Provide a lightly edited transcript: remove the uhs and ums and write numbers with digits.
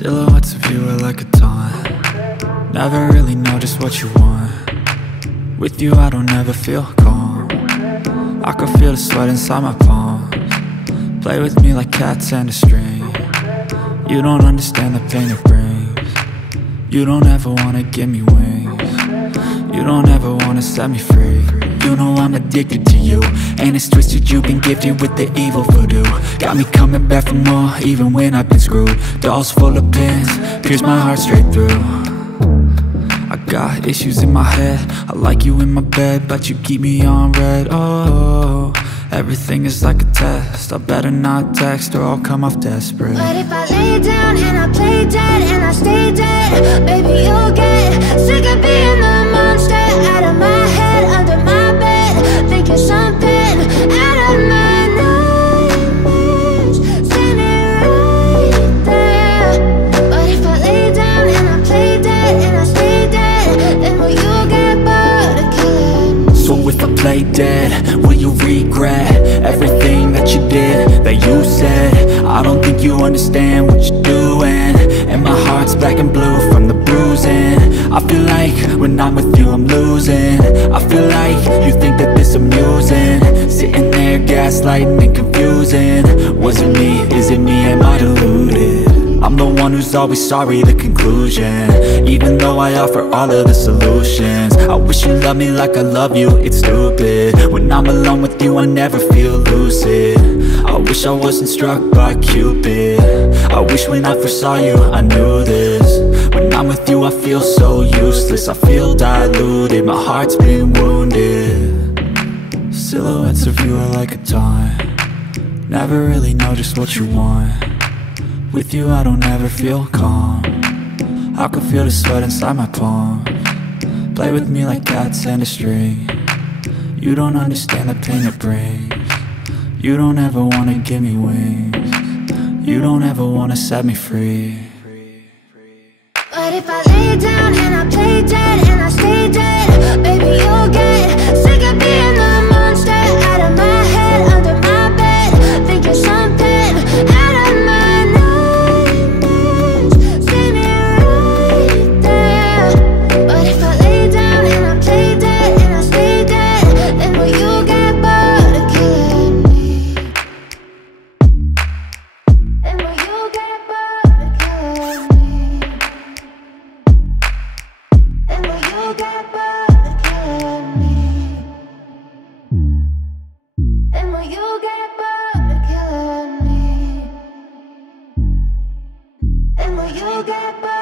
Silhouettes of you are like a taunt. Never really know just what you want. With you I don't ever feel calm. I can feel the sweat inside my palms. Play with me like cats and a string. You don't understand the pain it brings. You don't ever wanna give me wings. You don't ever wanna set me free. You know I'm addicted to you, and it's twisted, you've been gifted with the evil voodoo. Got me coming back for more, even when I've been screwed. Dolls full of pins, pierce my heart straight through. I got issues in my head, I like you in my bed, but you keep me on red. Oh, everything is like a test, I better not text or I'll come off desperate. But if I lay down and I play dead and I stay dead, baby you'll get sick of being the monster out of my head, under my bed, thinking something out of my nightmares, standing right there. But if I lay down and I play dead and I stay dead, then will you get bored of killing me? So if I play dead, will you regret everything that you did, that you said? I don't think you understand what you're doing, and my heart's black and blue from the bruising. I feel like when I'm with you I'm losing. I feel like you think that this amusing, sitting there gaslighting and confusing. Was it me? Is it me? Am I deluded? I'm the one who's always sorry, the conclusion, even though I offer all of the solutions. I wish you loved me like I love you, it's stupid. When I'm alone with you I never feel lucid. I wish I wasn't struck by Cupid. I wish when I first saw you I knew this. When I'm with you I feel so useless, I feel diluted, my heart's been wounded. Silhouettes of you are like a taunt. Never really know just what you want. With you I don't ever feel calm. I can feel the sweat inside my palms. Play with me like cats and a string. You don't understand the pain it brings. You don't ever wanna give me wings. You don't ever wanna set me free. But if I lay down and I play dead and I stay dead, baby you'll get sick of being the monster out of my head, under my bed, thinking something out of my nightmares, standing right there. But if I lay down and I play dead and I stay dead, then will you get bored of killing me? Then will you get bored of killing me? Then will you get bored of killing me? Then will you get bored of killing me? Then will you get bored?